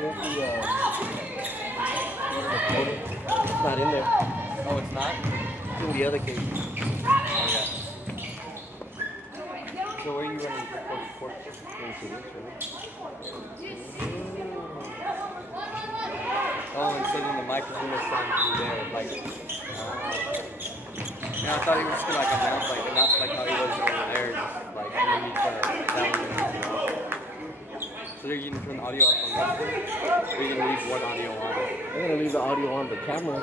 Where's the it's not in there. Oh, it's not? It's in the other case. Okay. So where are you running for court? Oh, and sitting the microphone is running through there, like. Yeah, I thought he was just gonna like announce like how he was over there, just like underneath that one. So they're gonna turn the audio off on this thing? Or are you gonna leave one audio on? They're gonna leave the audio on the camera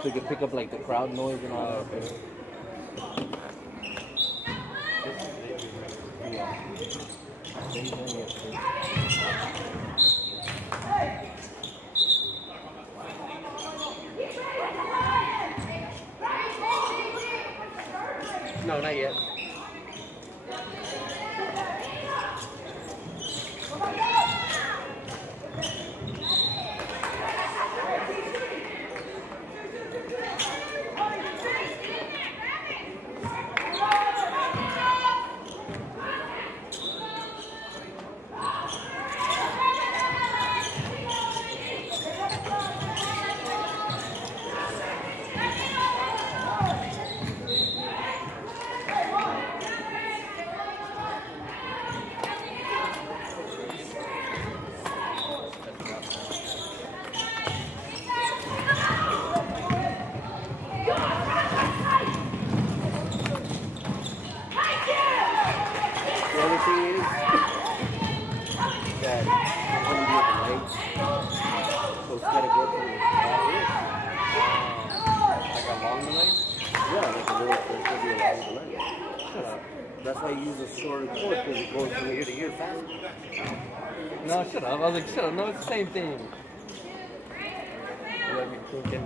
so you can pick up like the crowd noise and all that. Okay. No, not yet. That's why you use a shorter cord, because it goes from ear to ear faster. No, shut up. I was like, shut up. No, it's the same thing. Let me cook it.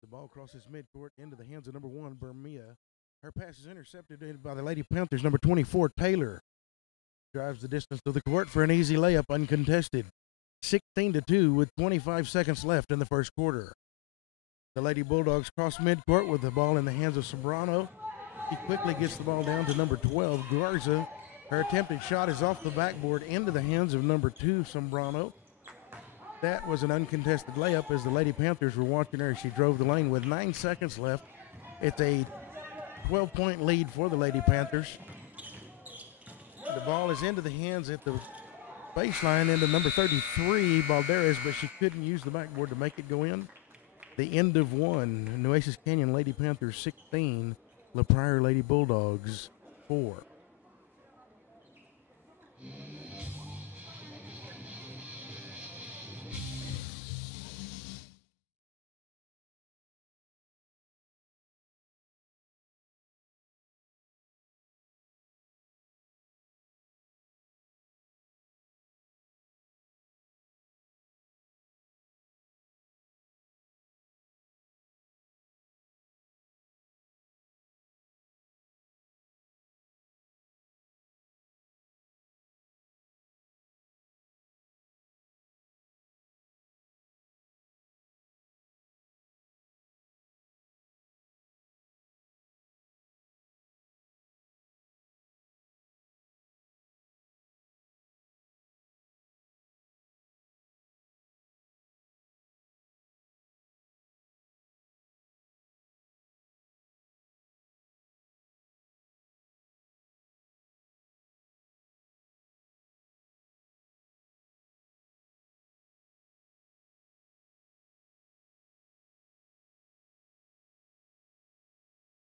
The ball crosses midcourt into the hands of number 1, Bermia. Her pass is intercepted by the Lady Panthers. Number 24, Taylor, drives the distance to the court for an easy layup, uncontested. 16-2 with 25 seconds left in the first quarter. The Lady Bulldogs cross midcourt with the ball in the hands of Sombrano. He quickly gets the ball down to number 12, Garza. Her attempted shot is off the backboard into the hands of number 2, Sombrano. That was an uncontested layup as the Lady Panthers were watching her as she drove the lane with 9 seconds left. It's a 12-point lead for the Lady Panthers. The ball is into the hands at the baseline into number 33, Balderas, but she couldn't use the backboard to make it go in. The end of one. Nueces Canyon Lady Panthers 16, La Pryor Lady Bulldogs 4.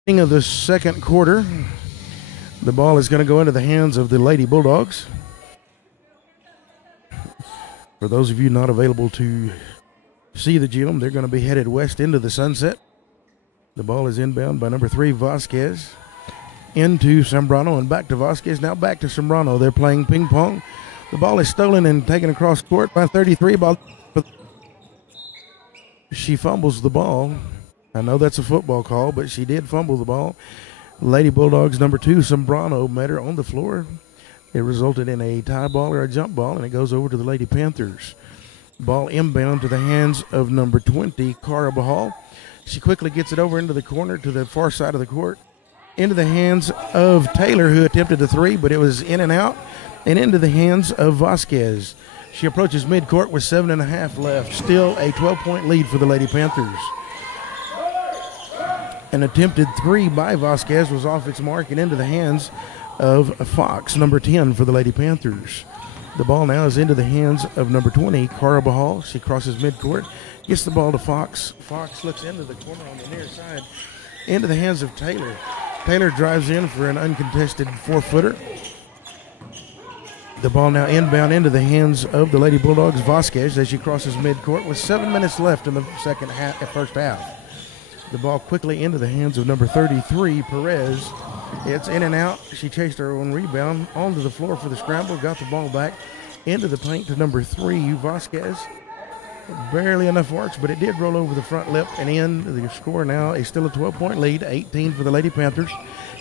Of the second quarter, the ball is going to go into the hands of the Lady Bulldogs. For those of you not available to see the gym, they're going to be headed west into the sunset. The ball is inbound by number 3, Vasquez, into Sombrano and back to Vasquez. Now back to Sombrano. They're playing ping pong. The ball is stolen and taken across court by 33. She fumbles the ball. I know that's a football call, but she did fumble the ball. Lady Bulldogs number 2, Sombrano, met her on the floor. It resulted in a tie ball or a jump ball, and it goes over to the Lady Panthers. Ball inbound to the hands of number 20, Cara Bahal. She quickly gets it over into the corner to the far side of the court. Into the hands of Taylor, who attempted the 3, but it was in and out. And into the hands of Vasquez. She approaches midcourt with 7.5 left. Still a 12-point lead for the Lady Panthers. An attempted 3 by Vasquez was off its mark and into the hands of Fox, number 10 for the Lady Panthers. The ball now is into the hands of number 20, Cara Bahal. She crosses midcourt, gets the ball to Fox. Fox looks into the corner on the near side, into the hands of Taylor. Taylor drives in for an uncontested 4-footer. The ball now inbound into the hands of the Lady Bulldogs, Vasquez, as she crosses midcourt with 7 minutes left in the first half. The ball quickly into the hands of number 33, Perez. It's in and out. She chased her own rebound onto the floor for the scramble, got the ball back into the paint to number 3, Vasquez. Barely enough works, but it did roll over the front lip and in. The score now is still a 12-point lead, 18 for the Lady Panthers,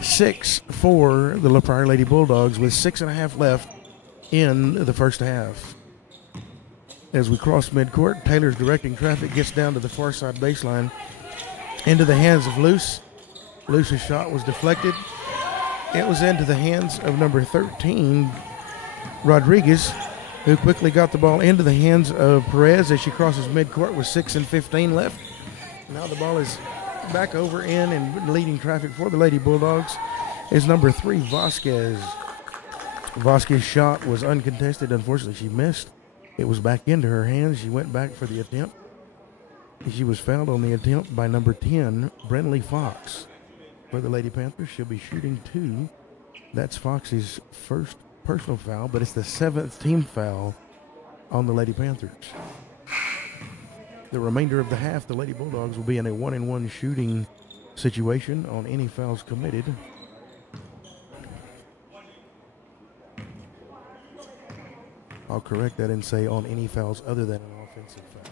6 for the Pryor Lady Bulldogs, with 6.5 left in the first half. As we cross midcourt, Taylor's directing traffic, gets down to the far side baseline, into the hands of Luce. Luce's shot was deflected. It was into the hands of number 13, Rodriguez, who quickly got the ball into the hands of Perez as she crosses midcourt with 6:15 left. Now the ball is back over in and leading traffic for the Lady Bulldogs is number 3, Vasquez. Vasquez's shot was uncontested. Unfortunately, she missed. It was back into her hands. She went back for the attempt. She was fouled on the attempt by number 10, Brentley Fox. For the Lady Panthers, she'll be shooting 2. That's Fox's first personal foul, but it's the 7th team foul on the Lady Panthers. The remainder of the half, the Lady Bulldogs will be in a 1-and-1 shooting situation on any fouls committed. I'll correct that and say on any fouls other than an offensive foul.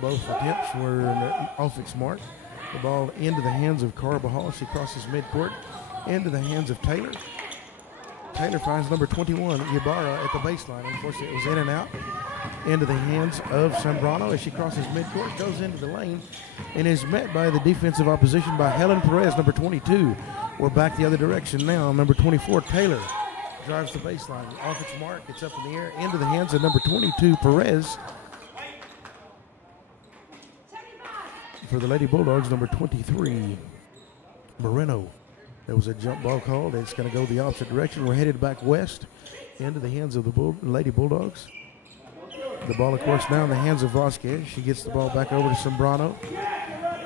Both attempts were an offense mark. The ball into the hands of Carbajal. She crosses midcourt into the hands of Taylor. Taylor finds number 21, Ibarra, at the baseline. Unfortunately, it was in and out. Into the hands of Zambrano as she crosses midcourt, goes into the lane, and is met by the defensive opposition by Helen Perez, number 22. We're back the other direction now. Number 24, Taylor, drives the baseline. Offensive mark, it's up in the air, into the hands of number 22, Perez. For the Lady Bulldogs, number 23, Moreno. There was a jump ball called. It's going to go the opposite direction. We're headed back west into the hands of the Lady Bulldogs. The ball, of course, now in the hands of Vasquez. She gets the ball back over to Zambrano.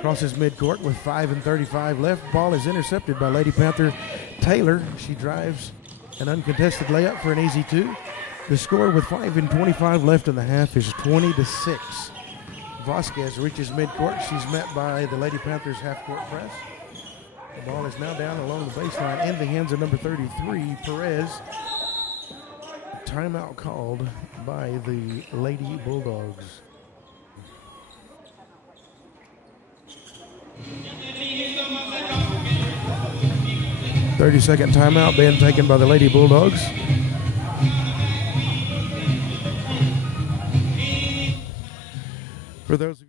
Crosses midcourt with 5:35 left. Ball is intercepted by Lady Panther Taylor. She drives an uncontested layup for an easy 2. The score with 5:25 left in the half is 20-6. Vasquez reaches midcourt. She's met by the Lady Panthers half-court press. The ball is now down along the baseline in the hands of number 33, Perez. Timeout called by the Lady Bulldogs. "30-second timeout being taken by the Lady Bulldogs. For those of you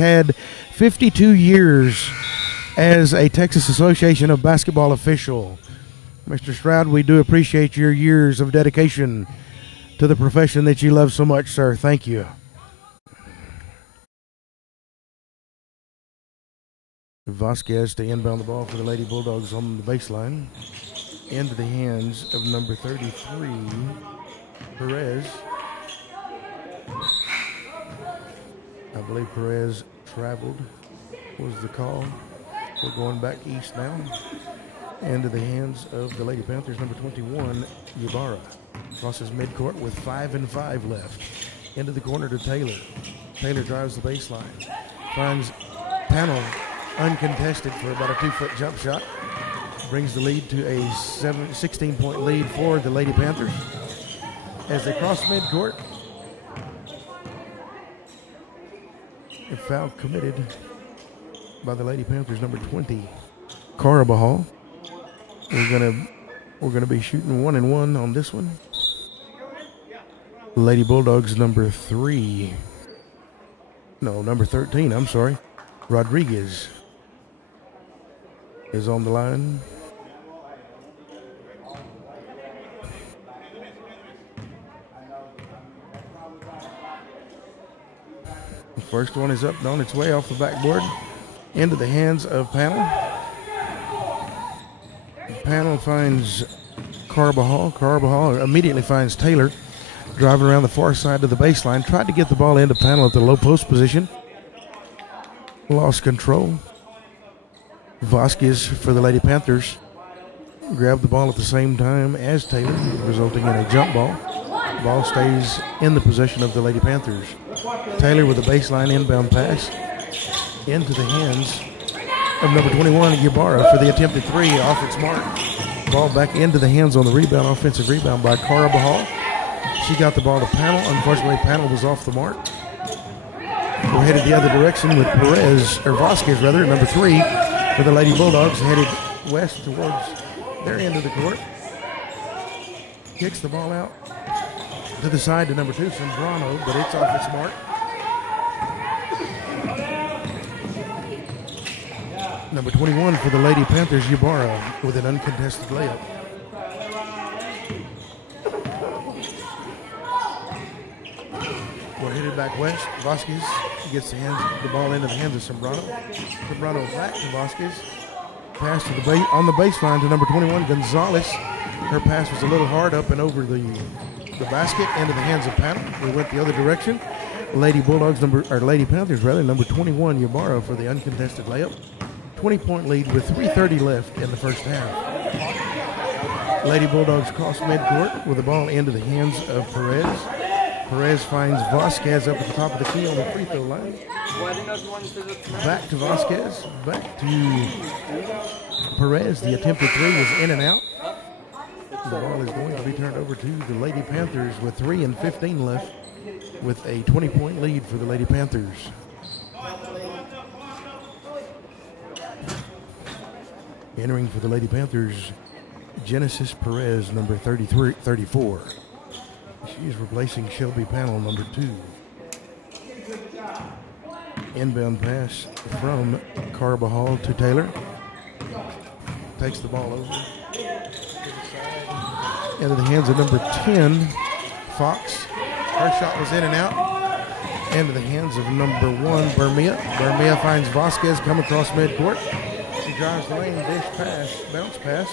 had 52 years as a Texas Association of Basketball official. Mr. Stroud, we do appreciate your years of dedication to the profession that you love so much, sir. Thank you. Vasquez to inbound the ball for the Lady Bulldogs on the baseline. Into the hands of number 33, Perez. I believe Perez traveled was the call. We're going back east now. Into the hands of the Lady Panthers, number 21, Ibarra. Crosses midcourt with 5:05 left. Into the corner to Taylor. Taylor drives the baseline. Finds Panel uncontested for about a 2-foot jump shot. Brings the lead to a 16-point lead for the Lady Panthers. As they cross midcourt, a foul committed by the Lady Panthers, number 20, Carbajal. We're gonna be shooting 1-and-1 on this one. Lady Bulldogs, number 13. I'm sorry. Rodriguez is on the line. The first one is up and on its way off the backboard into the hands of Panel. Panel finds Carbajal. Carbajal immediately finds Taylor driving around the far side of the baseline. Tried to get the ball into Panel at the low post position. Lost control. Vasquez for the Lady Panthers grabbed the ball at the same time as Taylor, resulting in a jump ball. Ball stays in the possession of the Lady Panthers. Taylor with a baseline inbound pass into the hands of number 21, Ybarra, for the attempted three off its mark. Ball back into the hands on the rebound, offensive rebound by Cara Bahal. She got the ball to Panel. Unfortunately, Panel was off the mark. We're headed the other direction with Vasquez, number 3, for the Lady Bulldogs, headed west towards their end of the court. Kicks the ball out to the side to number 2, Sombrano, but it's off its mark. Number 21 for the Lady Panthers, Ybarra, with an uncontested layup. We're headed back west. Vasquez gets the ball into the hands of Sombrano. Sombrano back to Vasquez. Pass to the on the baseline to number 21, Gonzalez. Her pass was a little hard up and over the basket into the hands of Panel. We went the other direction. Lady Panthers, number 21, Ybarra, for the uncontested layup. 20-point lead with 3:30 left in the first half. Lady Bulldogs cross midcourt with the ball into the hands of Perez. Perez finds Vasquez up at the top of the key on the free throw line. Back to Vasquez. Back to Perez. The attempted three was in and out. The ball is going to be turned over to the Lady Panthers with 3:15 left, with a 20-point lead for the Lady Panthers. Entering for the Lady Panthers, Genesis Perez, number 34. She is replacing Shelby Panel, number 2. Inbound pass from Carbajal to Taylor. Takes the ball over. Into the hands of number 10, Fox. Her shot was in and out. Into the hands of number 1, Bermia. Bermia finds Vasquez come across midcourt. She drives the lane, bounce pass,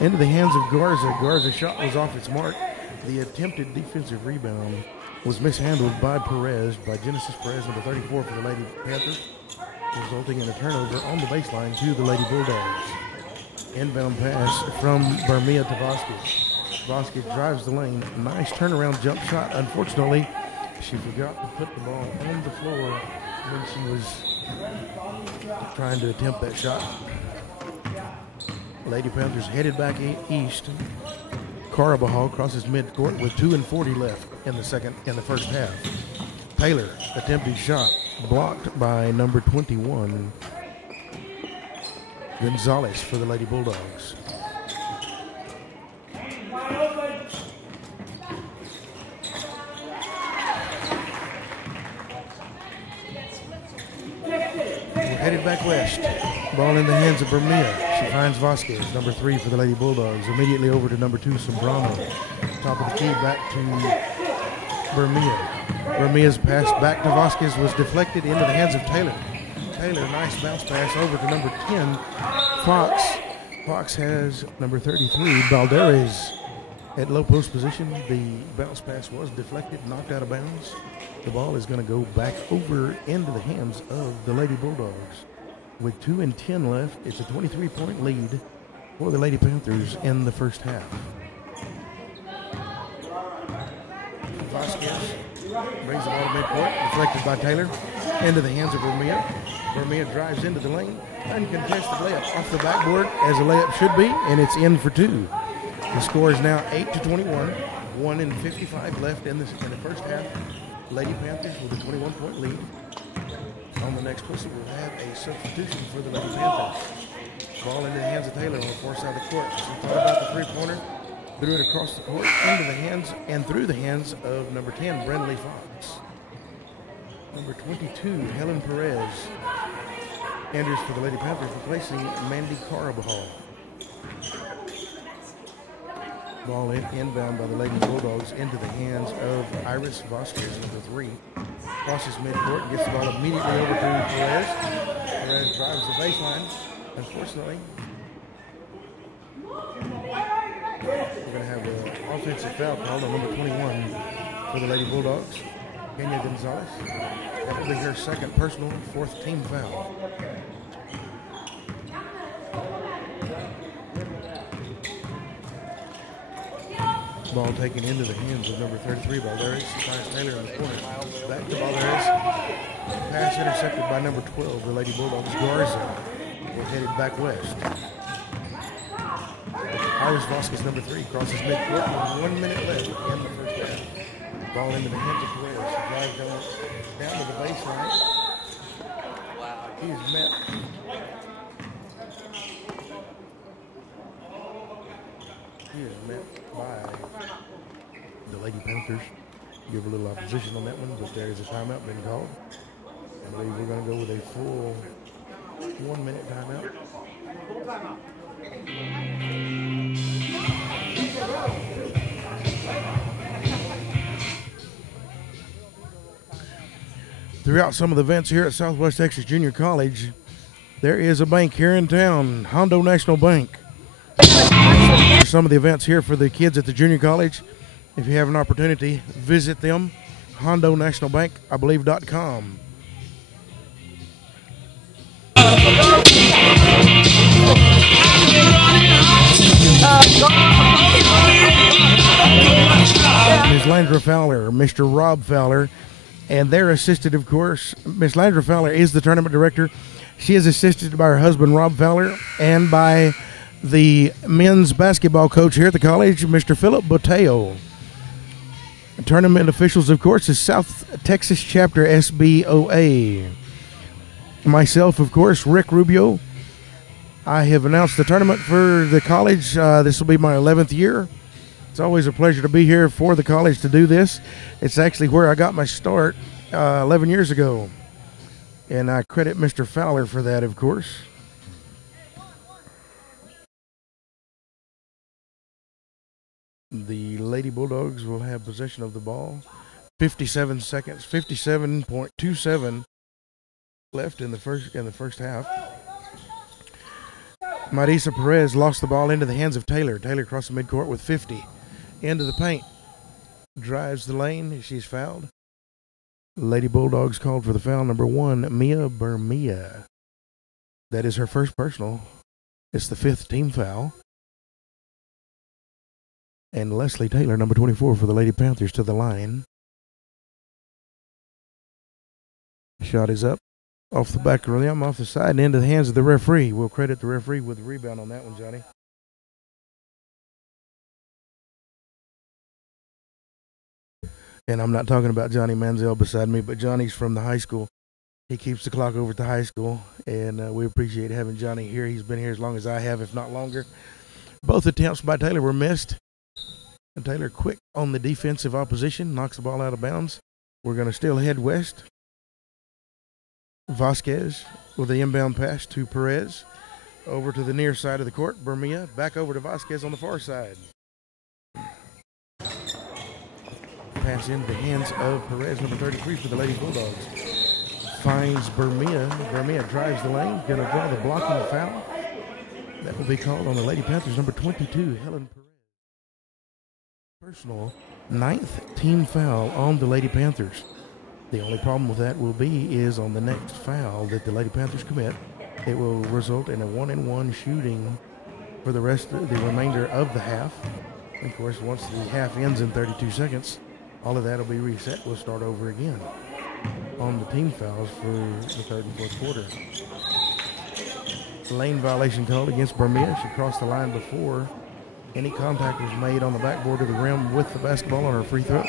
into the hands of Garza. Garza's shot was off its mark. The attempted defensive rebound was mishandled by Genesis Perez, number 34 for the Lady Panthers, resulting in a turnover on the baseline to the Lady Bulldogs. Inbound pass from Bermia to Vasquez. Vasquez drives the lane. Nice turnaround jump shot. Unfortunately, she forgot to put the ball on the floor when she was trying to attempt that shot. Lady Panthers headed back east. Carbajal crosses midcourt with 2:40 left in the first half. Taylor attempted shot blocked by number 21, Gonzalez, for the Lady Bulldogs. Headed back west. Ball in the hands of Bermia. She finds Vasquez, number 3 for the Lady Bulldogs. Immediately over to number 2, Sombrano. Top of the key, back to Bermia. Bermia's pass back to Vasquez was deflected into the hands of Taylor. Taylor, nice bounce pass over to number 10, Fox. Fox has number 33, Balderas, at low post position. The bounce pass was deflected, knocked out of bounds. The ball is going to go back over into the hands of the Lady Bulldogs. With 2:10 left, it's a 23-point lead for the Lady Panthers in the first half. Vasquez brings the ball to midcourt, deflected by Taylor, into the hands of Bermia. Bermia drives into the lane, uncontested layup off the backboard, as a layup should be, and it's in for 2. The score is now 8-21, 1:55 left in the first half. Lady Panthers with a 21-point lead. On the next whistle, we'll have a substitution for the Lady Panthers. Ball into the hands of Taylor on the far side of the court. She thought about the three-pointer, threw it across the court, into the hands and through the hands of number 10, Brendley Fox. Number 22, Helen Perez, enters for the Lady Panthers, replacing Mandy Carbajal. Ball inbound by the Lady Bulldogs into the hands of Iris Vasquez, number 3. Crosses midcourt, gets the ball immediately over to Perez. Perez drives the baseline. Unfortunately, we're going to have an offensive foul called on number 21 for the Lady Bulldogs, Kenya Gonzalez. That will be her second personal, 4th team foul. Ball taken into the hands of number 33, Balderas. Finds Taylor in the corner. Back to Balderas. Pass intercepted by number 12, the Lady Bulldogs. Garza. We're headed back west. Iris Vasquez, number 3, crosses midcourt with 1 minute left in the first half. Ball into the hands of Pryor. Drive down to the baseline. Wow. He is met. He is met by the Lady Panthers. Give a little opposition on that one, but there is a timeout been called. I believe we're going to go with a full 1 minute timeout. Throughout some of the events here at Southwest Texas Junior College, there is a bank here in town, Hondo National Bank. For some of the events here for the kids at the junior college, if you have an opportunity, visit them, Hondo National Bank, I believe.com. Ms. Landra Fowler, Mr. Rob Fowler, and they're assisted, of course. Ms. Landra Fowler is the tournament director. She is assisted by her husband, Rob Fowler, and by the men's basketball coach here at the college, Mr. Philip Boteo. Tournament officials, of course, is South Texas Chapter SBOA. Myself, of course, Rick Rubio. I have announced the tournament for the college. This will be my 11th year. It's always a pleasure to be here for the college to do this. It's actually where I got my start 11 years ago. And I credit Mr. Fowler for that, of course. The Lady Bulldogs will have possession of the ball. 57 seconds, 57.27 left in the first half. Marisa Perez lost the ball into the hands of Taylor. Taylor crossed the midcourt with 50. Into the paint. Drives the lane. She's fouled. Lady Bulldogs called for the foul. Number 1, Mia Bermia. That is her first personal. It's the 5th team foul. And Leslie Taylor, number 24, for the Lady Panthers to the line. Shot is up. Off the back of the rim, off the side, and into the hands of the referee. We'll credit the referee with the rebound on that one, Johnny. And I'm not talking about Johnny Manziel beside me, but Johnny's from the high school. He keeps the clock over at the high school, and we appreciate having Johnny here. He's been here as long as I have, if not longer. Both attempts by Taylor were missed. And Taylor quick on the defensive opposition, knocks the ball out of bounds. We're going to still head west. Vasquez with the inbound pass to Perez. Over to the near side of the court. Bermia back over to Vasquez on the far side. Pass into the hands of Perez, number 33 for the Lady Bulldogs. Finds Bermia. Bermia drives the lane. Going to draw the blocking foul. That will be called on the Lady Panthers, number 22, Helen Perez. Personal 9th team foul on the Lady Panthers. The only problem with that will be is on the next foul that the Lady Panthers commit, it will result in a 1-and-1 shooting for the remainder of the half. And of course, once the half ends in 32 seconds, all of that will be reset. We'll start over again on the team fouls for the 3rd and 4th quarter. Lane violation called against Bermia. She crossed the line before any contact was made on the backboard of the rim with the basketball on her free throw.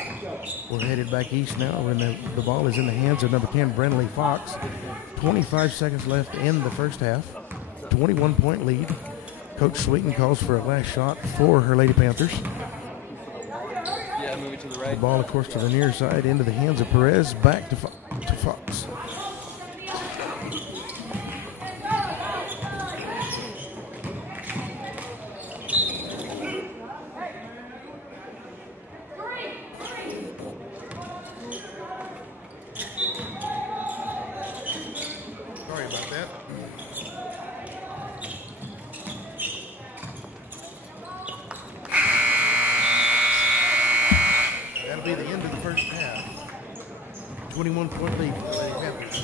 We're headed back east now, and the ball is in the hands of number 10, Brenley Fox. 25 seconds left in the first half. 21-point lead. Coach Sweeten calls for a last shot for her Lady Panthers. Yeah, moving to the right. The ball, of course, to the near side, into the hands of Perez, back to Fox. Sorry about that. That'll be the end of the first half. 21-point lead for the Lady Panthers.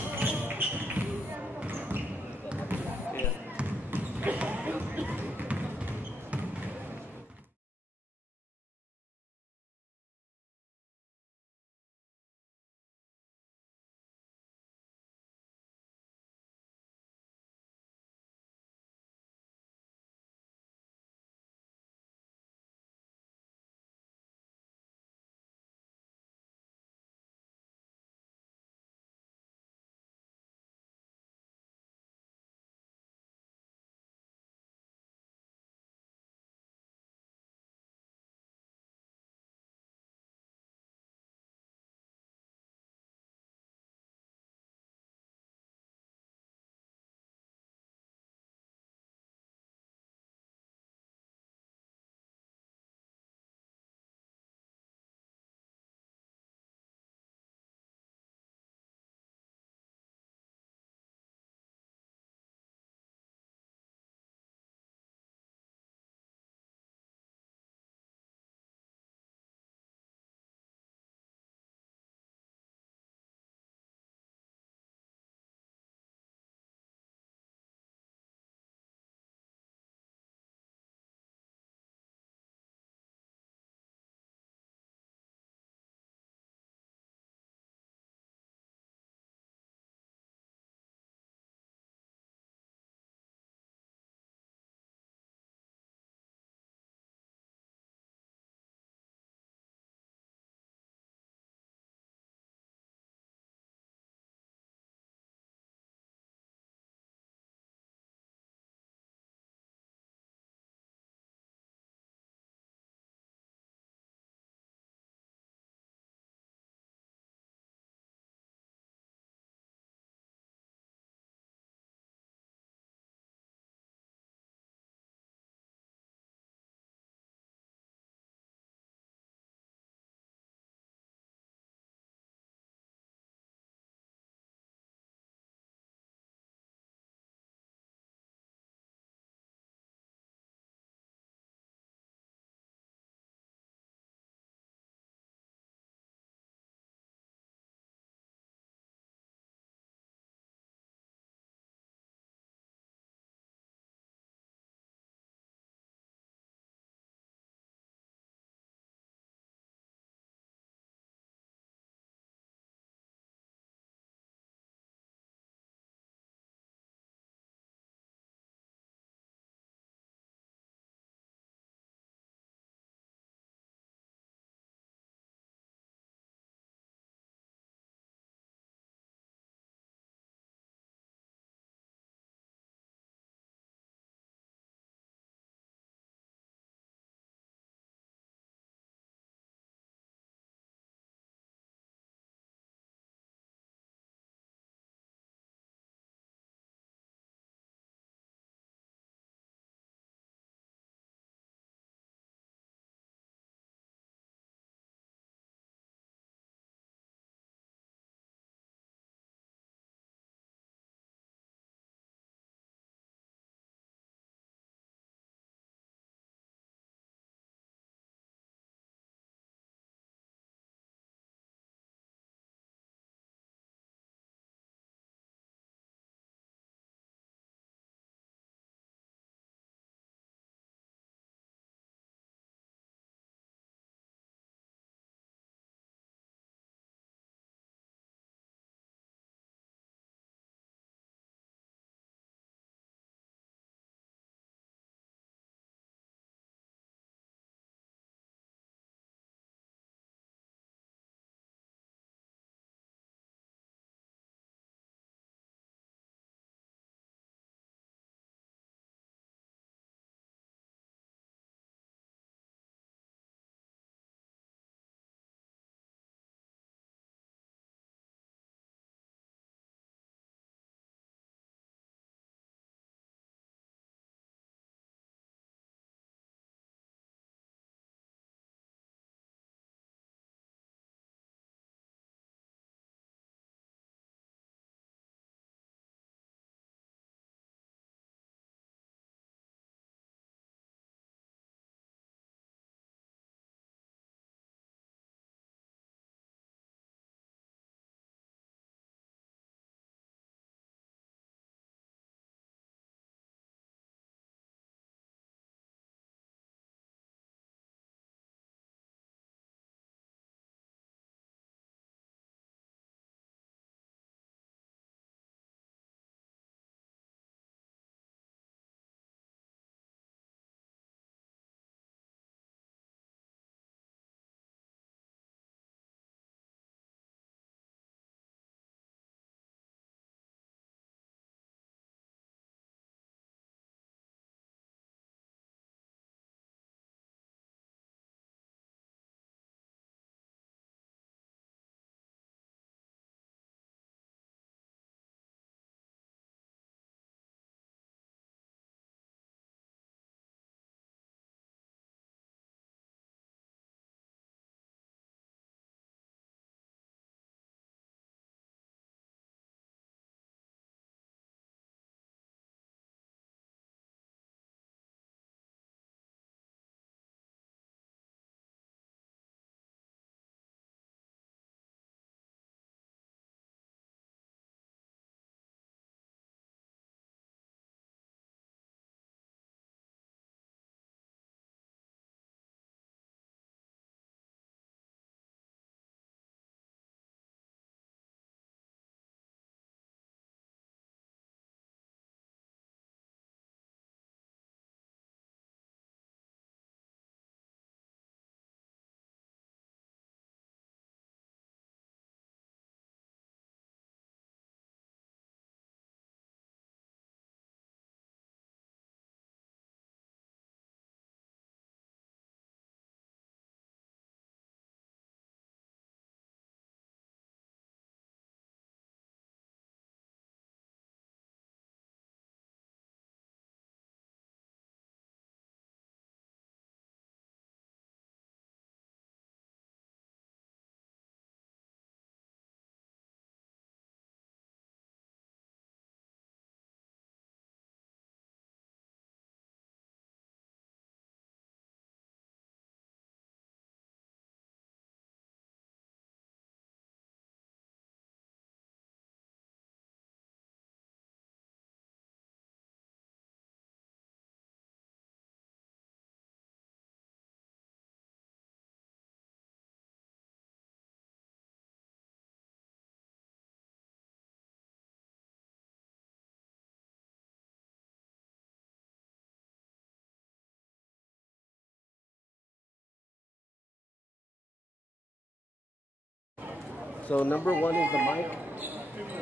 So number 1 is the mic,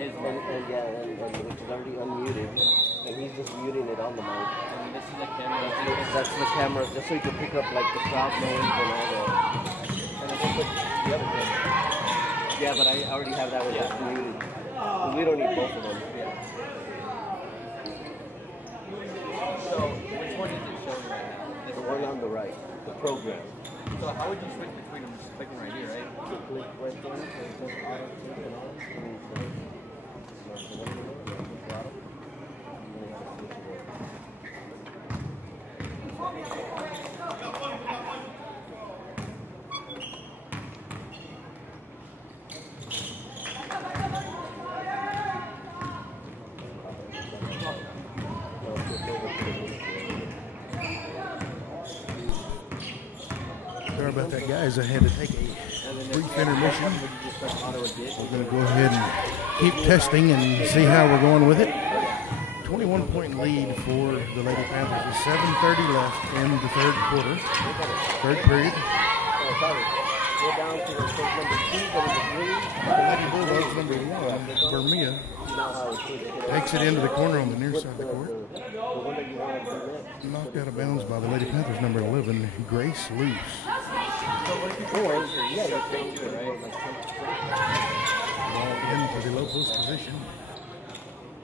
and which is already unmuted, and he's just muting it on the mic. And this is the camera. That's the camera, just so you can pick up like the crowd noise and all the. And then we'll put the other camera. Yeah, but I already have that one just muted. Because we don't need both of them. Yeah. So which one is it showing right now? The one on the right, the program. So how would you switch between them? Just clicking right here, right? So click right there, and it says auto sync and on. And then select the auto. And then you have to switch it over. Sorry about that, guys. I had to take a brief intermission. We're going to go ahead and keep testing and see how we're going with it. 21-point lead for the Lady Panthers with 7:30 left in the third quarter, third period. Go down to the number 2, that is a green. The Lady Bulldogs, number 1, Bermia, takes it into the corner on the near side of the court. Knocked out of bounds by the Lady Panthers, number 11, Grace Luce. Ball into the low post position,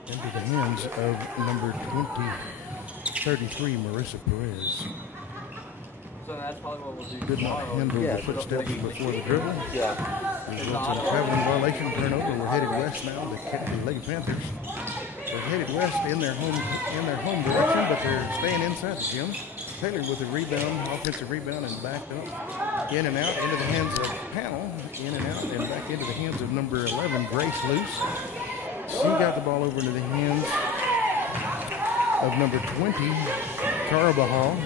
into the hands of number 33, Marissa Perez. So that's probably what we'll do. Did not handle the footsteps before the dribble. Yeah. Results in a traveling violation turnover. We're headed west now. The Lady Panthers are headed west in their home direction, but they're staying inside the gym. Taylor with a rebound, offensive rebound, and backed up. In and out, into the hands of Panel. In and out, and back into the hands of number 11, Grace Luce. She got the ball over into the hands of number 20, Cara Bahal.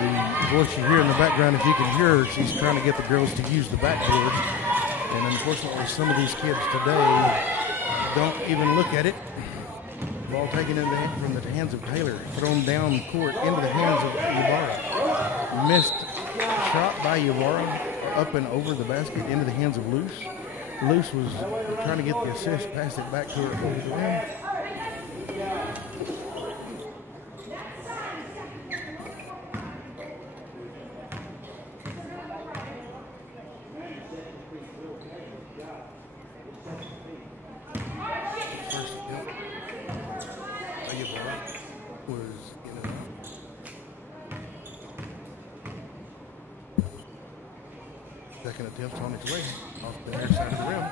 The voice you hear in the background, if you can hear her, she's trying to get the girls to use the backboard. And unfortunately, some of these kids today don't even look at it. Ball taken from the hands of Taylor, thrown down court into the hands of Ybarra. Missed shot by Ybarra, up and over the basket into the hands of Luce. Luce was trying to get the assist, passed it back to her over the rim. Second attempt on its way off the near side of the rim.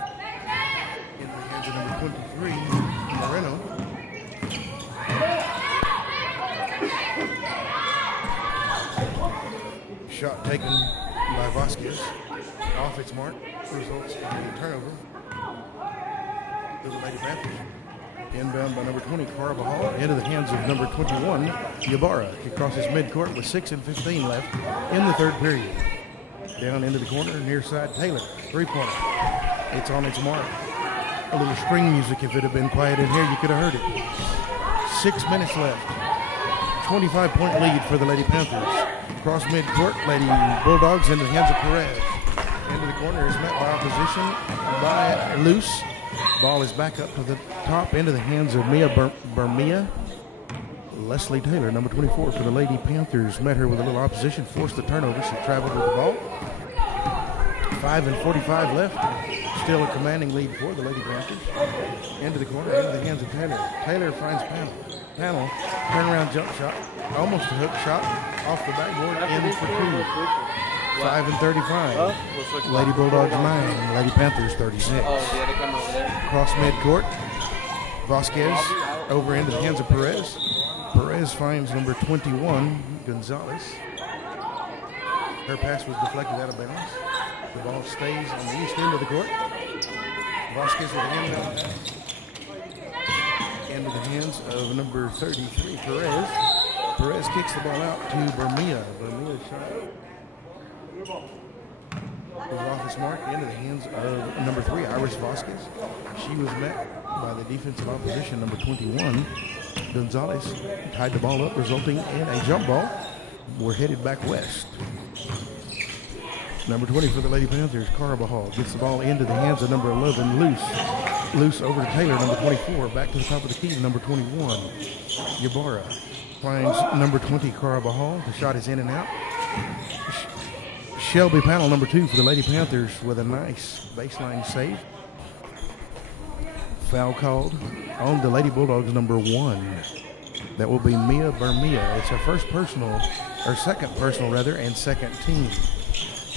Into the hands of number 23, Moreno. Shot taken by Vasquez. Off its mark. Results in a turnover to the Lady Panthers. Inbound by number 20, Carvajal. Into the hands of number 21, Ybarra. He crosses midcourt with 6:15 left in the third period. Down into the corner, near side, Taylor, three-pointer. It's on its mark. A little string music, if it had been quiet in here, you could have heard it. 6 minutes left. 25-point lead for the Lady Panthers. Cross midcourt, Lady Bulldogs into the hands of Perez. Into the corner is met by opposition by Luce. Ball is back up to the top, into the hands of Bermia. Leslie Taylor, number 24 for the Lady Panthers, met her with a little opposition, forced the turnover. She traveled with the ball. 5:45 left. Still a commanding lead for the Lady Panthers. Into the corner, into the hands of Taylor. Taylor finds Panel. Panel, turnaround jump shot, almost a hook shot, off the backboard, in for two. 5:35. Lady Bulldogs 9, Lady Panthers 36. Cross midcourt. Vasquez over into the hands of Perez. Perez finds number 21, Gonzalez. Her pass was deflected out of bounds. The ball stays on the east end of the court. Vasquez with an inbound pass. Into the hands of number 33, Perez. Perez kicks the ball out to Bermia. Bermia's shot was off his mark, into the hands of number 3, Iris Vasquez. She was met by the defensive opposition, number 21, Gonzalez. Tied the ball up, resulting in a jump ball. we're headed back west. Number 20 for the Lady Panthers, Carbajal gets the ball into the hands of number 11, Loose over to Taylor, number 24. Back to the top of the key, number 21, Ybarra. Finds number 20, Carbajal. The shot is in and out. Shelby Panel, number 2 for the Lady Panthers with a nice baseline save. Foul called on the Lady Bulldogs, number 1. That will be Mia Bermia. It's her first personal, or second personal rather, and second team.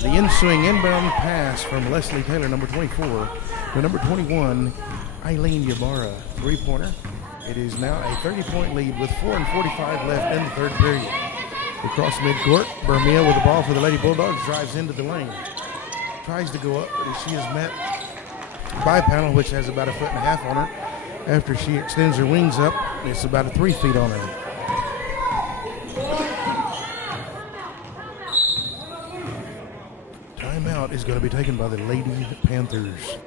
The ensuing inbound pass from Leslie Taylor, number 24, to number 21, Eileen Ybarra. Three-pointer. It is now a 30-point lead with 4:45 left in the third period. Across midcourt, Bermia with the ball for the Lady Bulldogs, drives into the lane. Tries to go up, but she is met by Panel, which has about 1.5 feet on her. After she extends her wings up, it's about 3 feet on her. Timeout is going to be taken by the Lady Panthers.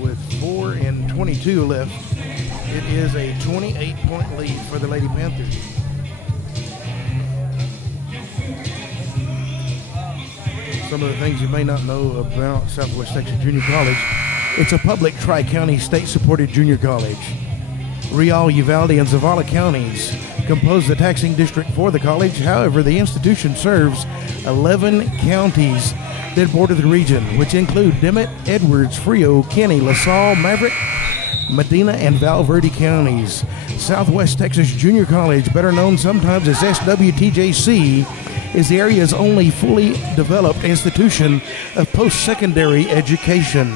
With 4:22 left, it is a 28-point lead for the Lady Panthers. Some of the things you may not know about Southwest Texas Junior College: it's a public tri-county state-supported junior college. Real, Uvalde, and Zavala counties compose the taxing district for the college. However, the institution serves 11 counties that border the region, which include Dimmitt, Edwards, Frio, Kenny, LaSalle, Maverick, Medina, and Val Verde counties. Southwest Texas Junior College, better known sometimes as SWTJC, is the area's only fully developed institution of post-secondary education.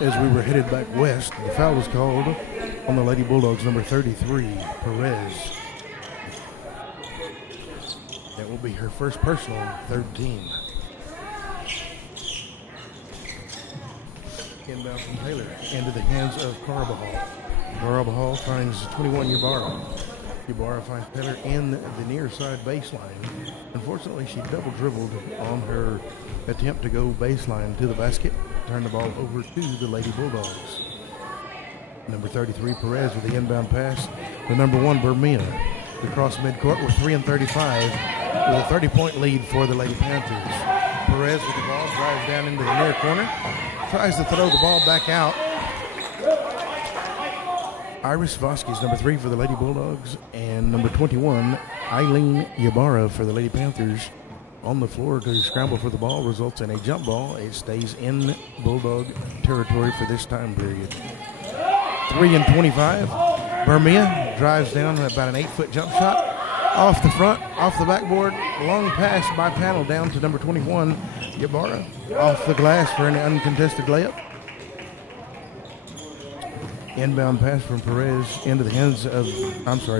As we were headed back west, the foul was called on the Lady Bulldogs, number 33, Perez. That will be her first personal, third team. Inbound from Taylor into the hands of Carbajal. Carbajal finds 21, Ybarra. Ybarra finds Taylor in the near side baseline. Unfortunately, she double dribbled on her attempt to go baseline to the basket. Turn the ball over to the Lady Bulldogs. Number 33, Perez, with the inbound pass. The number 1, Bermia. Across midcourt with 3:35, with a 30-point lead for the Lady Panthers. Perez with the ball, drives down into the near corner. Tries to throw the ball back out. Iris Vasquez, number 3 for the Lady Bulldogs, and number 21, Eileen Ybarra for the Lady Panthers, on the floor to scramble for the ball, results in a jump ball. It stays in Bulldog territory for this time period. 3:25. Bermia drives down about an 8-foot jump shot. Off the front, off the backboard, long pass by Panel down to number 21, Ybarra. Off the glass for an uncontested layup. Inbound pass from Perez into the hands of,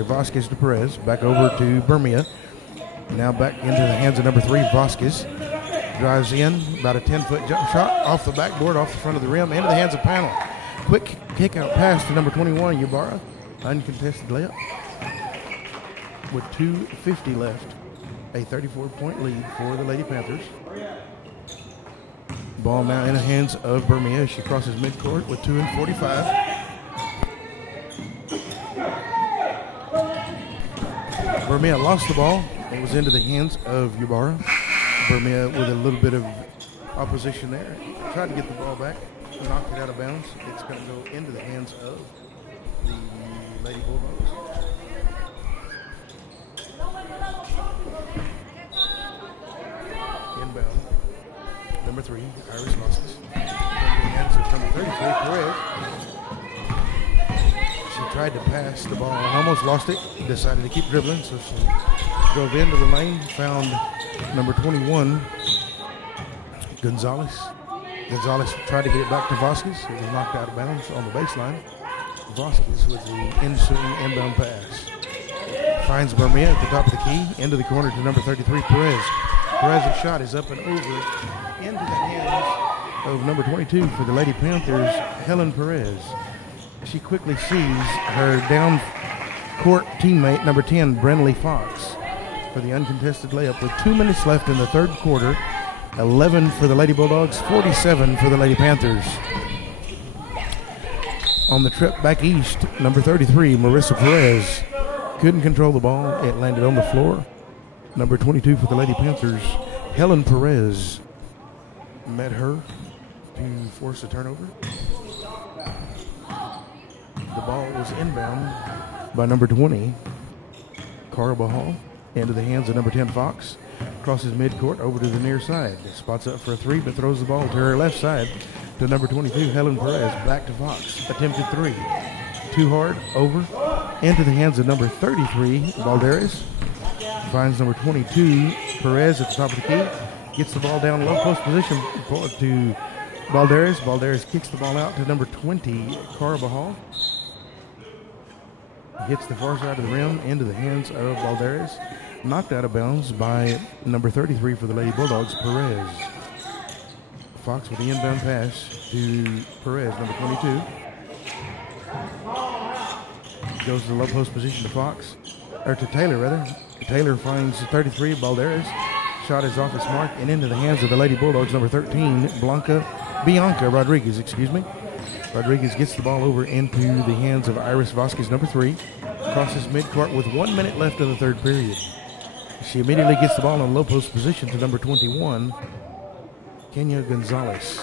Vasquez to Perez. Back over to Bermia. Now back into the hands of number 3, Vasquez. Drives in, about a 10-foot jump shot, off the backboard, off the front of the rim, into the hands of Panel. Quick kick-out pass to number 21, Ybarra. Uncontested layup. With 2:50 left, a 34-point lead for the Lady Panthers. Ball now in the hands of Bermia. She crosses midcourt with 2:45. Bermia lost the ball. It was into the hands of Ybarra. Bermia with a little bit of opposition there. Tried to get the ball back, knocked it out of bounds. It's going to go into the hands of the Lady Bulldogs. Inbound. Number 3, Iris Vasquez. In the hands of number 33, Perez. tried to pass the ball and almost lost it. Decided to keep dribbling, so she drove into the lane, found number 21, Gonzalez. Gonzalez tried to get it back to Vasquez. It was knocked out of bounds on the baseline. Vasquez with the ensuing inbound pass. Finds Bermia at the top of the key, into the corner to number 33, Perez. Perez's shot is up and over into the hands of number 22 for the Lady Panthers, Helen Perez. She quickly sees her down court teammate, number 10, Brenley Fox, for the uncontested layup with 2 minutes left in the third quarter. 11 for the Lady Bulldogs, 47 for the Lady Panthers. On the trip back east, number 33, Marissa Perez, couldn't control the ball. It landed on the floor. Number 22 for the Lady Panthers, Helen Perez, met her to force a turnover. The ball was inbound by number 20, Carbajal, into the hands of number 10, Fox. Crosses midcourt over to the near side. Spots up for a three, but throws the ball to her left side to number 22, Helen Perez. Back to Fox. Attempted three. Too hard. Over. Into the hands of number 33, Valderes. Finds number 22, Perez at the top of the key. Gets the ball down low post position to Valderes. Valderes kicks the ball out to number 20, Carbajal. Hits the far side of the rim into the hands of Valderes. Knocked out of bounds by number 33 for the Lady Bulldogs, Perez. Fox with the inbound pass to Perez, number 22. Goes to the low post position to Fox, or to Taylor rather. Taylor finds 33, Valderes. Shot is off its mark and into the hands of the Lady Bulldogs, number 13, Bianca Rodriguez, Rodriguez gets the ball over into the hands of Iris Vasquez, number 3. Crosses midcourt with 1 minute left in the third period. She immediately gets the ball in low post position to number 21, Kenya Gonzalez.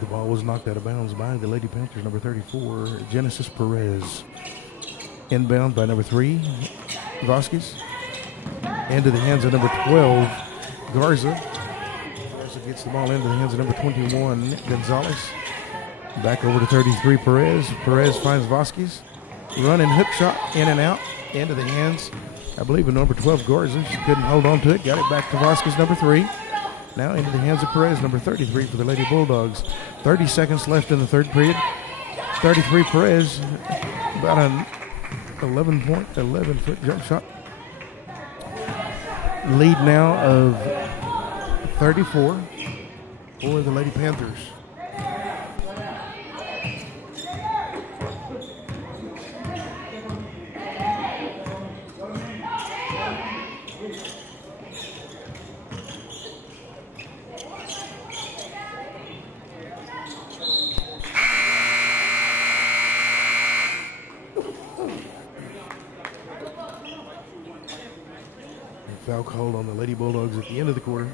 The ball was knocked out of bounds by the Lady Panthers, number 34, Genesis Perez. Inbound by number 3, Vasquez. Into the hands of number 12, Garza. Garza gets the ball into the hands of number 21, Gonzalez. Back over to 33, Perez. Perez finds Vasquez. Running hook shot, in and out, into the hands, I believe, of number 12, Garza. She couldn't hold on to it. Got it back to Vasquez, number 3. Now into the hands of Perez, number 33 for the Lady Bulldogs. 30 seconds left in the third period. 33, Perez, about an 11-foot jump shot. Lead now of 34 for the Lady Panthers. Foul called on the Lady Bulldogs at the end of the quarter,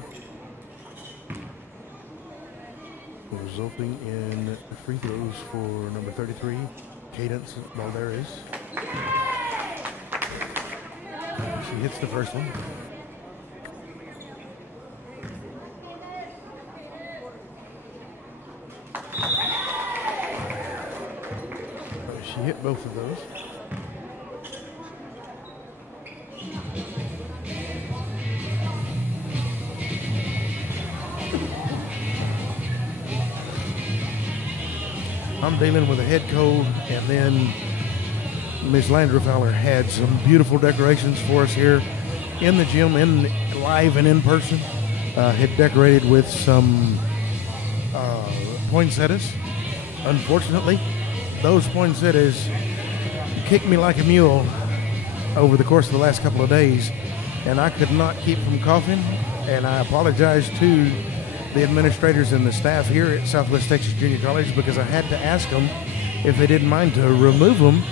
resulting in free throws for number 33, Cadence Valderes. She hits the first one. She hit both of those. I'm dealing with a head cold, and then Ms. Landry Fowler had some beautiful decorations for us here in the gym, live and in person. Had decorated with some poinsettias. Unfortunately, those poinsettias kicked me like a mule over the course of the last couple of days, and I could not keep from coughing, and I apologize to the administrators and the staff here at Southwest Texas Junior College, because I had to ask them if they didn't mind to remove them.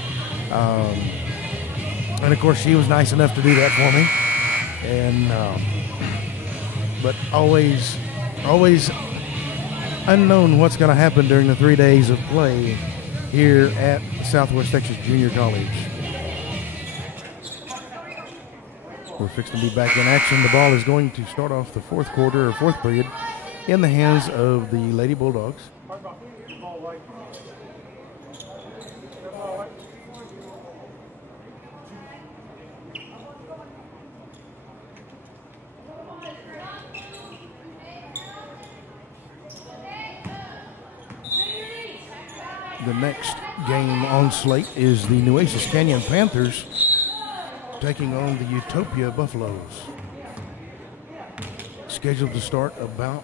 And of course, she was nice enough to do that for me. And but always unknown what's going to happen during the 3 days of play here at Southwest Texas Junior College. We're fixing to be back in action. The ball is going to start off the fourth quarter or fourth period in the hands of the Lady Bulldogs. The next game on slate is the Nueces Canyon Panthers taking on the Utopia Buffaloes. Scheduled to start about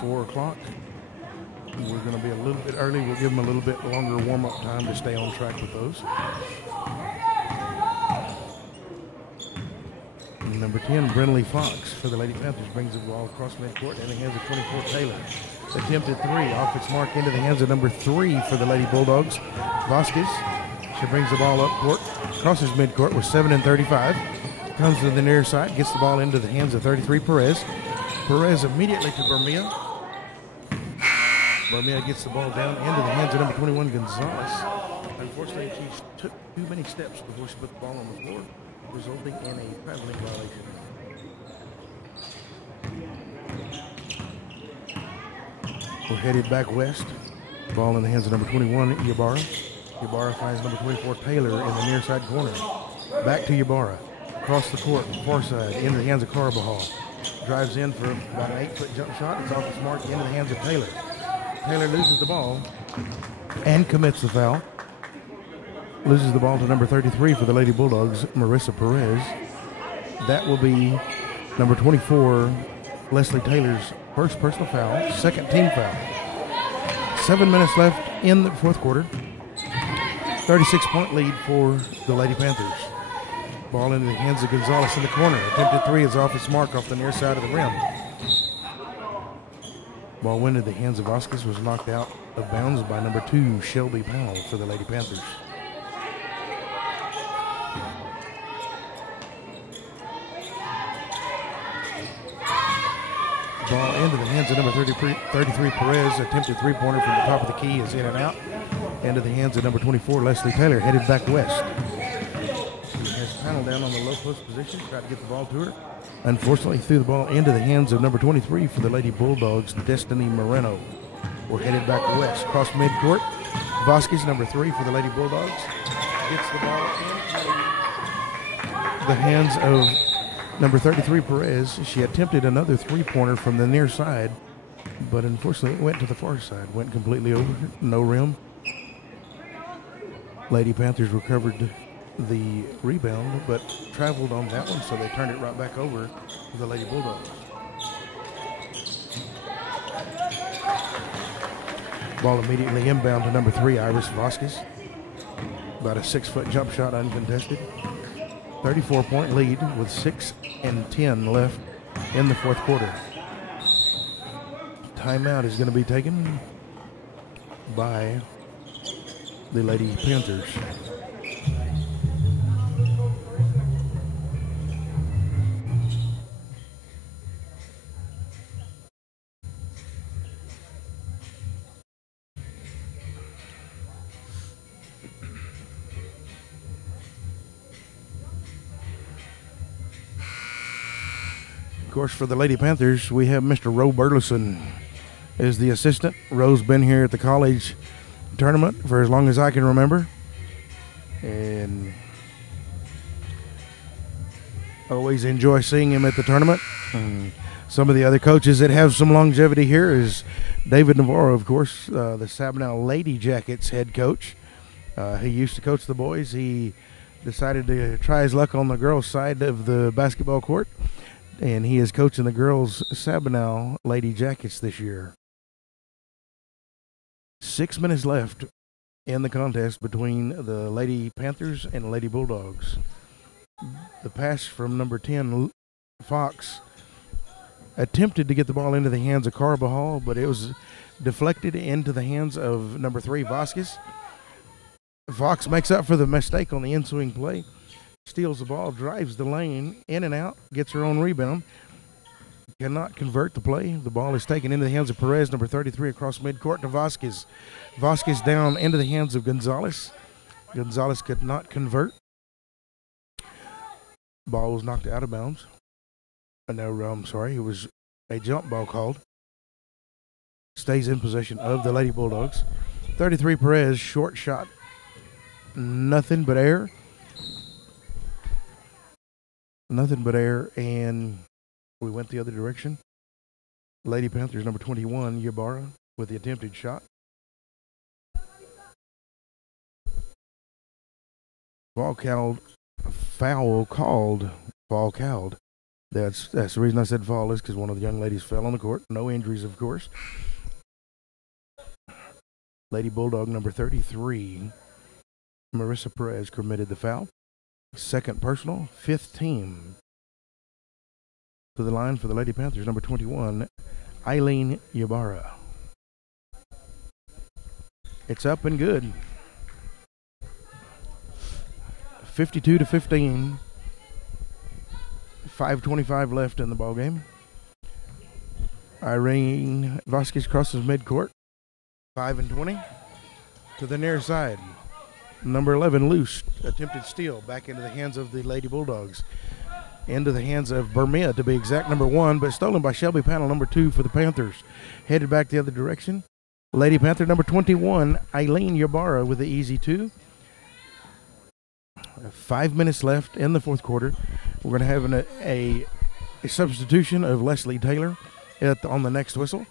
4 o'clock. We're going to be a little bit early. We'll give them a little bit longer warm-up time to stay on track with those. Number 10, Brinley Fox for the Lady Panthers brings the ball across midcourt in the hands of 24 Taylor. Attempted three off its mark into the hands of number 3 for the Lady Bulldogs, Vasquez. She brings the ball up court, crosses midcourt with 7:35. Comes to the near side, gets the ball into the hands of 33 Perez. Perez immediately to Bermia. Bermia gets the ball down into the hands of number 21 Gonzalez. Unfortunately, she took too many steps before she put the ball on the floor, resulting in a traveling violation. We're headed back west. Ball in the hands of number 21, Ybarra. Ybarra finds number 24, Taylor, in the near side corner. Back to Ybarra. Across the court, far side, into the hands of Carbajal. Drives in for about an 8-foot jump shot. It's off its mark into the hands of Taylor. Taylor loses the ball and commits the foul. Loses the ball to number 33 for the Lady Bulldogs, Marissa Perez. That will be number 24, Leslie Taylor's first personal foul, second team foul. 7 minutes left in the fourth quarter. 36-point lead for the Lady Panthers. Ball into the hands of Gonzalez in the corner. Attempted three is off its mark off the near side of the rim. Ball went into the hands of Vasquez, was knocked out of bounds by number 2, Shelby Powell for the Lady Panthers. Ball into the hands of number 33 Perez. Attempted three-pointer from the top of the key is in and out. Into the hands of number 24, Leslie Taylor, headed back west. She has panel down on the low post position, tried to get the ball to her. Unfortunately, threw the ball into the hands of number 23 for the Lady Bulldogs, Destiny Moreno. We're headed back west, cross midcourt. Vasquez, number 3 for the Lady Bulldogs, gets the ball into the hands of number 33 Perez. She attempted another three-pointer from the near side, but unfortunately it went to the far side, went completely over, no rim. Lady Panthers recovered the rebound, but traveled on that one, so they turned it right back over to the Lady Bulldogs. Ball immediately inbound to number 3, Iris Vasquez. About a 6-foot jump shot uncontested. 34-point lead with 6:10 left in the fourth quarter. Timeout is going to be taken by the Lady Panthers. Of course, for the Lady Panthers, we have Mr. Roe Burleson as the assistant. Roe's been here at the college tournament for as long as I can remember, and always enjoy seeing him at the tournament. Some of the other coaches that have some longevity here is David Navarro, of course, the Sabinal Lady Jackets head coach. He used to coach the boys. He decided to try his luck on the girls' side of the basketball court, and he is coaching the girls' Sabinal Lady Jackets this year. 6 minutes left in the contest between the Lady Panthers and the Lady Bulldogs. The pass from number 10, Fox, attempted to get the ball into the hands of Carbajal, but it was deflected into the hands of number 3, Vasquez. Fox makes up for the mistake on the in-swing play, steals the ball, drives the lane, in and out, gets her own rebound. Cannot convert the play. The ball is taken into the hands of Perez, number 33, across midcourt to Vasquez. Vasquez down into the hands of Gonzalez. Gonzalez could not convert. Ball was knocked out of bounds. No, I'm sorry, it was a jump ball called. Stays in possession of the Lady Bulldogs. 33 Perez, short shot. Nothing but air. Nothing but air, and we went the other direction. Lady Panthers, number 21, Ybarra, with the attempted shot. Foul called. That's the reason I said fall is because one of the young ladies fell on the court. No injuries, of course. Lady Bulldog number 33, Marissa Perez, committed the foul. Second personal, fifth team. To the line for the Lady Panthers, number 21, Eileen Ybarra. It's up and good. 52-15. 5:25 left in the ball game. Irene Vasquez crosses midcourt. 5-20 to the near side. Number 11, Loose, attempted steal back into the hands of the Lady Bulldogs. Into the hands of Bermia, to be exact, number 1, but stolen by Shelby Panel, number 2 for the Panthers. Headed back the other direction. Lady Panther, number 21, Eileen Ybarra with the easy 2. 5 minutes left in the fourth quarter. We're going to have a substitution of Leslie Taylor on the next whistle.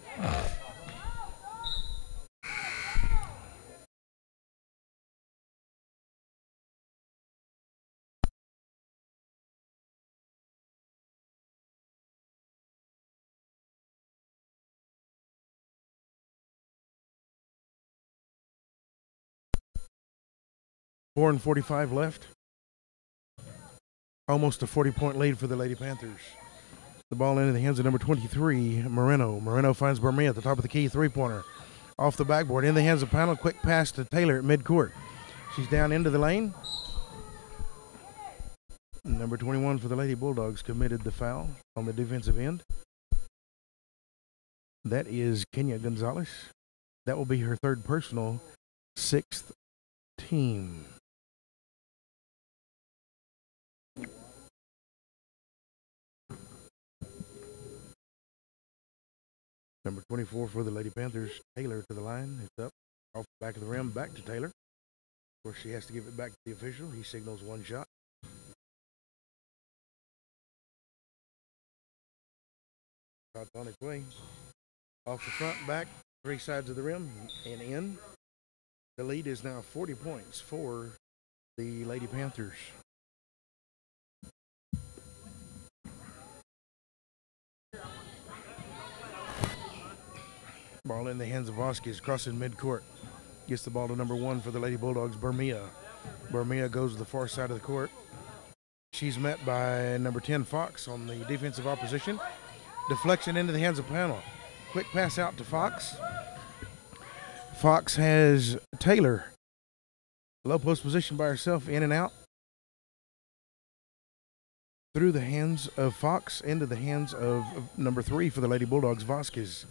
4:45 left. Almost a 40-point lead for the Lady Panthers. The ball into the hands of number 23, Moreno. Moreno finds Bermia at the top of the key, three-pointer. Off the backboard, in the hands of Panel. Quick pass to Taylor at midcourt. She's down into the lane. Number 21 for the Lady Bulldogs committed the foul on the defensive end. That is Kenya Gonzalez. That will be her third personal, sixth team. Number 24 for the Lady Panthers, Taylor to the line. It's up off the back of the rim, back to Taylor. Of course, she has to give it back to the official. He signals one shot. Shot's on its way. Off the front, back, three sides of the rim, and in. The lead is now 40 points for the Lady Panthers. Ball in the hands of Vasquez, crossing midcourt. Gets the ball to number 1 for the Lady Bulldogs, Bermia. Bermia goes to the far side of the court. She's met by number 10, Fox, on the defensive opposition. Deflection into the hands of Panel. Quick pass out to Fox. Fox has Taylor. Low post position by herself, in and out. Through the hands of Fox, into the hands of number 3 for the Lady Bulldogs, Vasquez.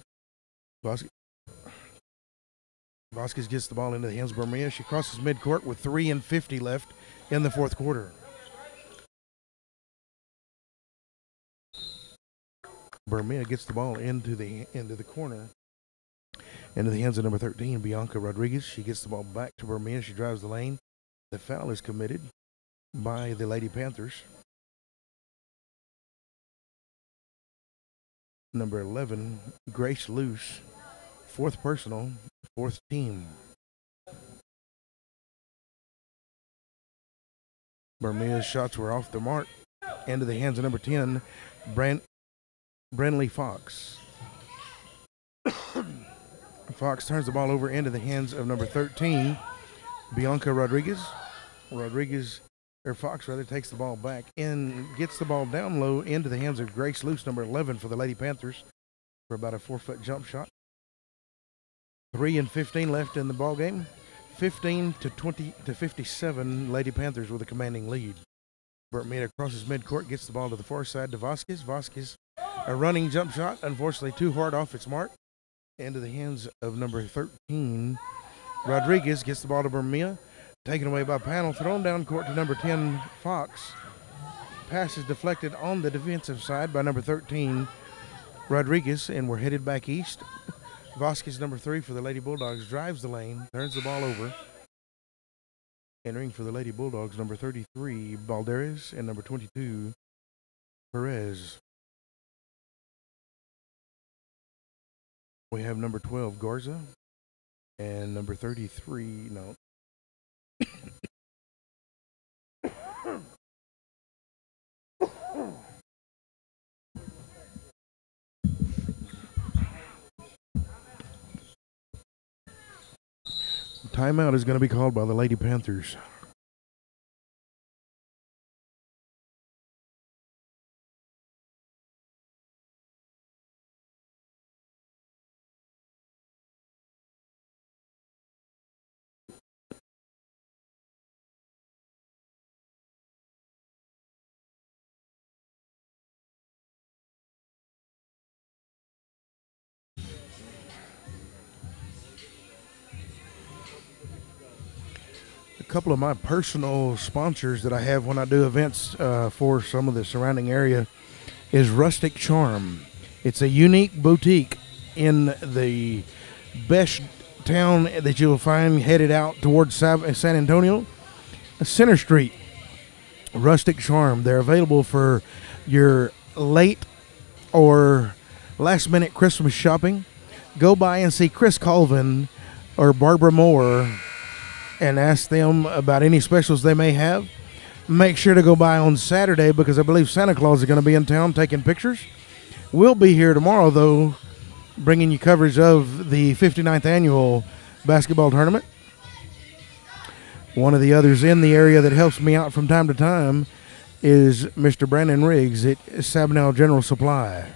Vasquez gets the ball into the hands of Bermia. She crosses midcourt with 3:50 left in the fourth quarter. Bermia gets the ball into the corner, into the hands of number 13, Bianca Rodriguez. She gets the ball back to Bermia. She drives the lane. The foul is committed by the Lady Panthers. Number 11, Grace Luce, fourth personal, fourth team. Bermia's shots were off the mark. Into the hands of number 10, Brenley Fox. Fox turns the ball over into the hands of number 13, Bianca Rodriguez. Fox takes the ball back and gets the ball down low into the hands of Grace Luce, number 11 for the Lady Panthers, for about a 4-foot jump shot. 3:15 left in the ball game. 15-57, Lady Panthers with a commanding lead. Bermia crosses midcourt, gets the ball to the far side to Vasquez. Vasquez, a running jump shot, unfortunately too hard off its mark. Into the hands of number 13, Rodriguez gets the ball to Bermia. Taken away by Panel, thrown down court to number 10, Fox. Pass is deflected on the defensive side by number 13, Rodriguez, and we're headed back east. Vasquez, number 3 for the Lady Bulldogs, drives the lane, turns the ball over. Entering for the Lady Bulldogs, number 33, Balderas, and number 22, Perez. We have number 12, Garza, and number 33, no. Timeout is going to be called by the Lady Panthers. A couple of my personal sponsors that I have when I do events for some of the surrounding area is Rustic Charm. It's a unique boutique in the best town that you'll find headed out towards San Antonio, Center Street. Rustic Charm. They're available for your late or last minute Christmas shopping. Go by and see Chris Colvin or Barbara Moore and ask them about any specials they may have. Make sure to go by on Saturday because I believe Santa Claus is going to be in town taking pictures. We'll be here tomorrow, though, bringing you coverage of the 59th annual basketball tournament. One of the others in the area that helps me out from time to time is Mr. Brandon Riggs at Sabinal General Supply.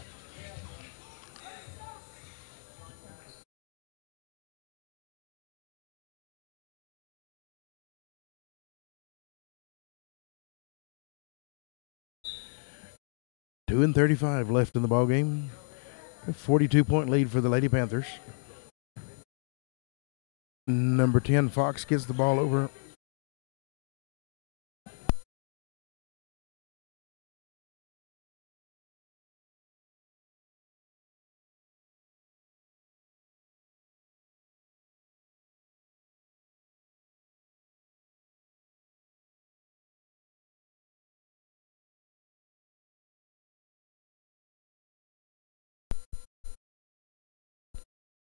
Two and 35 left in the ball game. A 42-point lead for the Lady Panthers. Number 10, Fox, gets the ball over.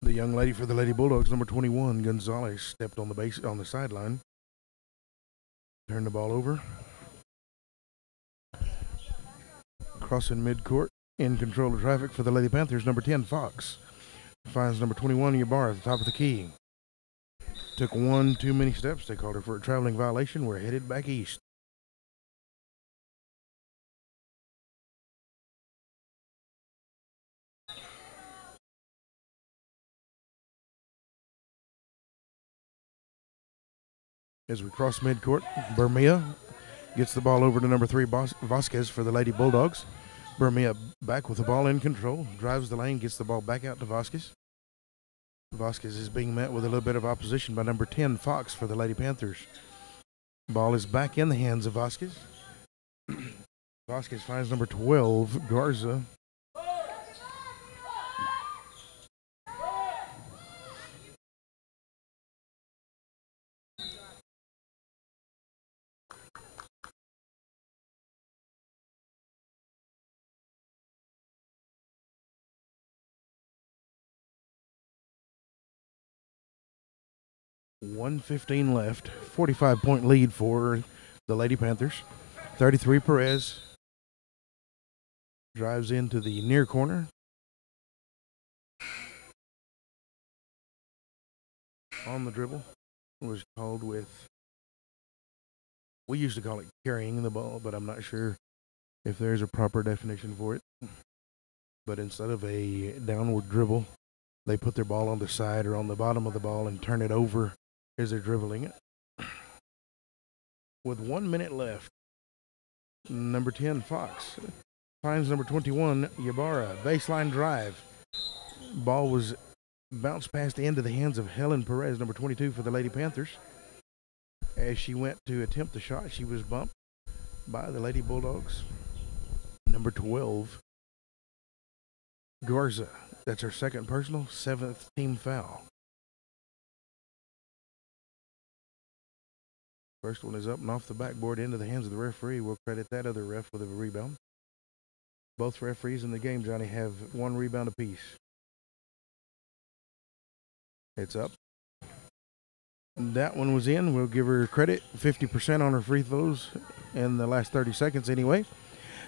The young lady for the Lady Bulldogs, number 21, Gonzalez, stepped on the sideline. Turned the ball over. Crossing midcourt, in control of traffic for the Lady Panthers, number 10, Fox. Finds number 21, Ybarra, at the top of the key. Took one too many steps. They called her for a traveling violation. We're headed back east. As we cross midcourt, Bermia gets the ball over to number 3, Vasquez, for the Lady Bulldogs. Bermia back with the ball in control, drives the lane, gets the ball back out to Vasquez. Vasquez is being met with a little bit of opposition by number 10, Fox, for the Lady Panthers. Ball is back in the hands of Vasquez. Vasquez finds number 12, Garza. .115 left. 45-point lead for the Lady Panthers. 33 Perez drives into the near corner. On the dribble. Was called with, we used to call it carrying the ball, but I'm not sure if there's a proper definition for it. But instead of a downward dribble, they put their ball on the side or on the bottom of the ball and turn it over as they're dribbling it. With 1 minute left, number 10, Fox, finds number 21, Ybarra. Baseline drive. Ball was bounced past into the hands of Helen Perez, number 22, for the Lady Panthers. As she went to attempt the shot, she was bumped by the Lady Bulldogs. Number 12, Garza. That's her second personal, 7th team foul. First one is up and off the backboard into the hands of the referee. We'll credit that other ref with a rebound. Both referees in the game, Johnny, have 1 rebound apiece. It's up. That one was in. We'll give her credit, 50% on her free throws in the last 30 seconds anyway.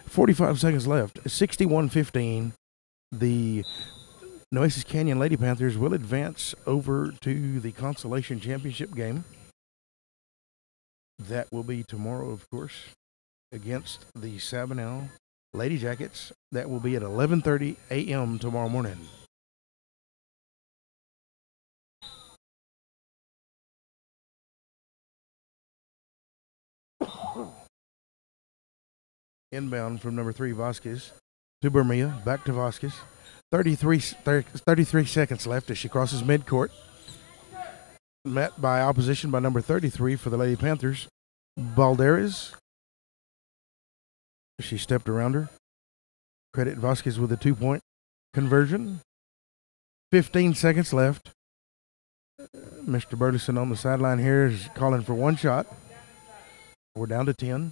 45 seconds left. 61-15. The Nueces Canyon Lady Panthers will advance over to the Consolation Championship game. That will be tomorrow, of course, against the Sabinal Lady Jackets. That will be at 11:30 a.m. tomorrow morning. Inbound from number 3, Vasquez, to Bermia, back to Vasquez. 33 seconds left as she crosses midcourt. Met by opposition by number 33 for the Lady Panthers, Balderas. She stepped around her. Credit Vasquez with a 2-point conversion. 15 seconds left. Mr. Burleson on the sideline here is calling for one shot. We're down to 10.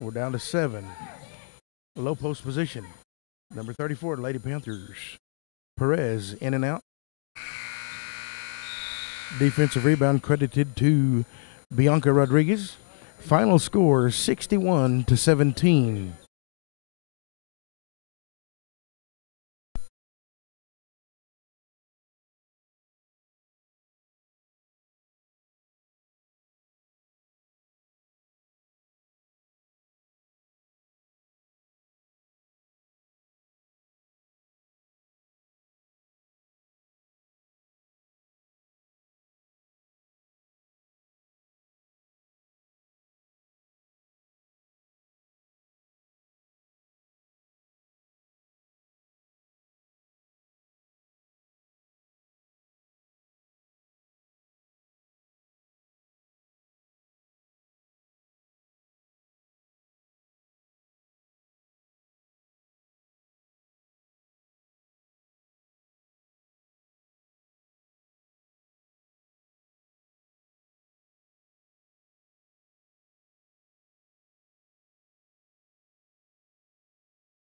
We're down to 7. Low post position. Number 34, Lady Panthers. Perez in and out. Defensive rebound credited to Bianca Rodriguez. Final score 61-17.